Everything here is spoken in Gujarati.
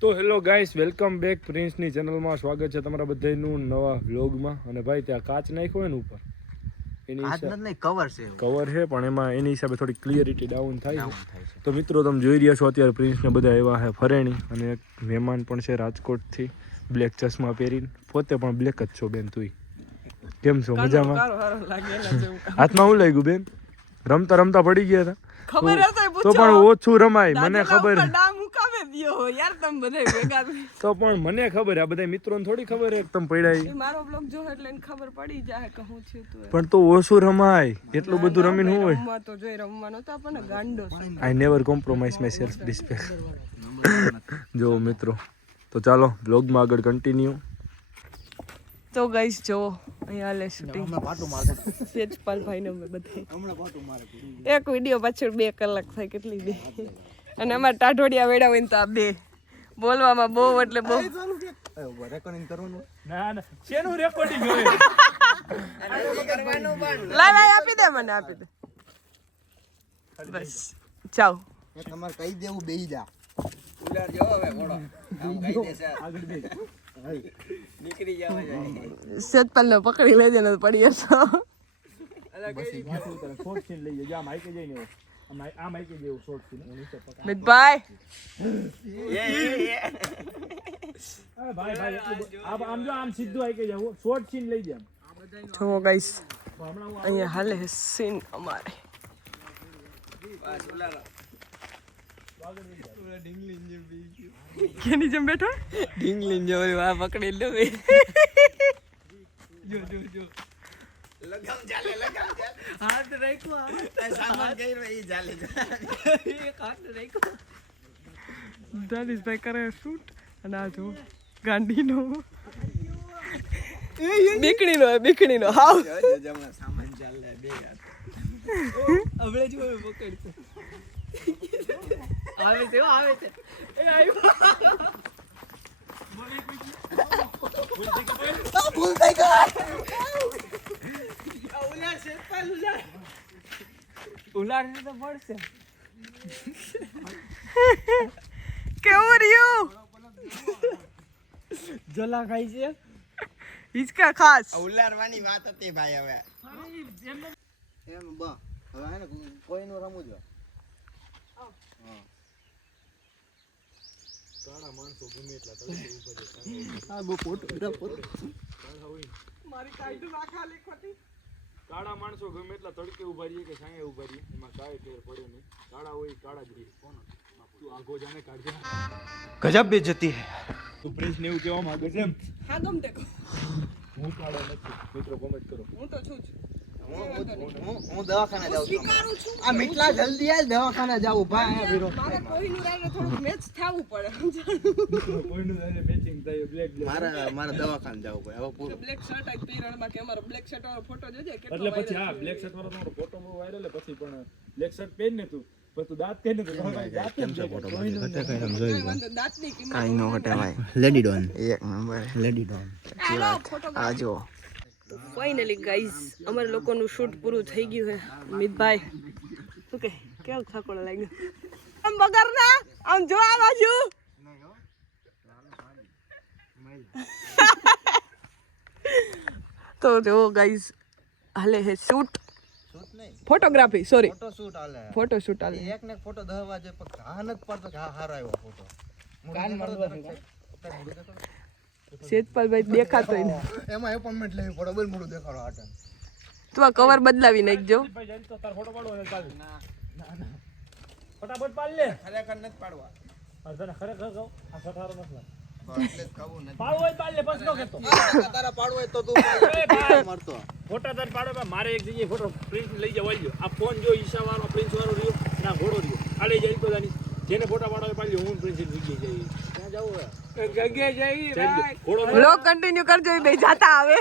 તો હેલો ગાઈસ, વેલકમ બેક પ્રિન્સની ચેનલમાં. સ્વાગત છે તમારા બધાનું નવા વ્લોગમાં. અને ભાઈ ત્યાં કાચ નાખ્યો હોય ને ઉપર, એની કવર છે પણ એમાં એની હિસાબે થોડી ક્લિયરિટી ડાઉન થાય છે. તો મિત્રો તમે જોઈ રહ્યા છો અત્યારે પ્રિન્સને બધા એવા છે ફરેણી, અને એક મહેમાન પણ છે રાજકોટથી બ્લેક ચશ્મા પહેરીને. પોતે પણ બ્લેક જ છો બેન, તું કેમ છો? મજામાં? હાથમાં શું લાગ્યું બેન? રમતા રમતા પડી ગયા હતા? ખબર તો પણ ઓછું રમાય, મને ખબર. તો પણ મને ખબર, આ બધા મિત્રોને થોડી ખબર હે તમે પડ્યા. મારો બ્લોગ જો એટલે ખબર પડી જાય કે હું છું તું. પણ તો ઓછું રમાય, એટલું બધું રમીને હું હોય. રમવા તો જોઈ, રમવાનો તો આપણને ગાંડો છે. I never compromise my self respect. જો મિત્રો, તો ચાલો બ્લોગમાં આગળ કન્ટિન્યુ. તો ગાઈસ જો અહીંયા હાલે શૂટિંગ. સેજપાલભાઈ ને અમે બધા એક વિડીયો પાછળ 2 કલાક થાય, કેટલી બે. અને અમારા ટાઢોડિયા વેડા હોય ને તો આ બે બોલવામાં બહુ એટલે બહુ. રેકોર્ડિંગ કરવાનું ના ના, શેનું રેકોર્ડિંગ હોય? લાઈ આપી દે, મને આપી દે બસ. ચાલ તમારે કહી દેવું, બેહી જા. ઉલાર જો હવે ઘોડો કામ કહી દેશે આગળ બે નીકળી જાવ જાય. સેજપાલ ને પકડી લેજે ને પડી જશો. અલા કઈ શોર્ટ સીન લઈ જા, માઈકે જઈને આ માઈકે જેવું શોર્ટ સીન નીચે પકડ. મિતભાઈ અરે ભાઈ આમ જો, આમ સીધું આઈ કે જાવ, શોર્ટ સીન લઈ જા. જો ગાઈસ અહીંયા હાલે સીન અમારે. બસ ઉલાર કેની જેમ બેઠો? ઢીંગલીન જો આ પકડી લે. જો જો જો લગામ ચાલે હાથ રાખ્યો, આ સામાન કઈ રહી ચાલે. એક હાથ રાખ્યો. દાનિશભાઈ કરે શૂટ, અને આ જો ગાંડીનો બીકણીનો હાવ જમણા સામાન ચાલે બે હાથ. હવે જો પકડતો આવે છે એ આવ્યો. ભૂલ થઈ ગઈ. ઉલાર છે પાલ ઉલાર તો પડશે. કેવું રહ્યું? જલા ખાઈ છે હિચકા ખાસ. ઉલારવાની વાત હતી ભાઈ. હવે એમ બા હવે હે ને કોઈનું રમવું જો. કાળા માણસો ગમે એટલા તળે ઉપર છે. આ બહુ ફોટોગ્રાફર મારી કાઈડું ના ખાલી ખોટી. કાળા માણસો ગમે એટલા તડકે ઉભા રહીએ કે સાંયે ઉભા રહીએ, એમાં કાંઈ ફેર પડે નહીં. કાળા હોય કાળા જ રહે. કોણ તું આગો જાને કાઢજે. ગજબ બેઇज्जती હે. તું પ્રિન્સ ને એવું કહેવા માંગે છે એમ? હા ગમતે કહો. હું કાળો નથી. મિત્રો કોમેન્ટ કરો. હું તો છું જ. હું દવાખાને જાઉં છું. સ્વીકારું છું. આ મિટલા જલ્દી આવ, દવાખાને જાવું ભાઈ. આ વિરો મારે કોઈનું રાયને થોડું મેચ થાવું પડે. કોઈનું સાથે મેચિંગ થાય. બ્લેક મારે દવાખાને જાવું ભાઈ. હવે પૂરું. બ્લેક શર્ટ આ પહેરણમાં કે અમારો બ્લેક શર્ટ વાળો ફોટો જોજે કેટલો એટલે પછી હા, બ્લેક શર્ટ વાળો તમારો ફોટો બહુ વાયરલ. પછી પણ બ્લેક શર્ટ પહેર ને તું, પછી તું દાંત પહેર ને તું દાંત કેમ છે ફોટો દાંતની કિંમત કાઈ નો ઘટે ભાઈ. લેડી ડોન એક નંબર. લેડી ડોન આ જો. ફાઇનલી ગાઈઝ અમારે લોકોનું શૂટ પૂરું થઈ ગયું છે. મિતભાઈ શું કે કેવું થાકોડો લાગ્યો? આમ બગર ના આમ જો આ બાજુ. તો જો ગાઈઝ હાલે હે shoot, photography sorry photo shoot હાલે. ફોટો શૂટ હાલે. એક ને ફોટો 10 વાગે પણ ઘા નથી પડતો કે હા હારો આવ્યો ફોટો. કાન મારતો સેજપાલભાઈ દેખાતો ય નહીં. એમાં એપોઇન્ટમેન્ટ લેવી પડે. બોલ મોડું દેખાડો આટન. તું આ કવર બદલાવી નાખજો. ભાઈ જાન તો તાર ફોટો પાડવો ને ચાલ. ના ફટાફટ પાડ લે. ખરેખર નથી પાડવા. અરે ખરેખર કહો, આ સઠારો નથી. એટલે જ કહું નથી. પાડવો હોય પાડ લે, બસ નો કરતો. તારા પાડવો હોય તો તું મારતો. ફોટા તાર પાડો. મારે એક જગ્યાએ ફોટો પ્રિન્ટ લઈ જાવ. આવી ગયો આ ફોન જો ઈશા વાળો પ્રિન્સ વાળો રહ્યો ના ઘોડો રહ્યો. આ લઈ જાય તો જાની જેને ફોટા પાડો પાડી હું પ્રિન્સ જગ્યાએ જઈ. ક્યાં જાવું હે? જગ્યાએ જઈ ભાઈ. બ્લોગ કન્ટિન્યુ કરજો, બે જાતા આવે.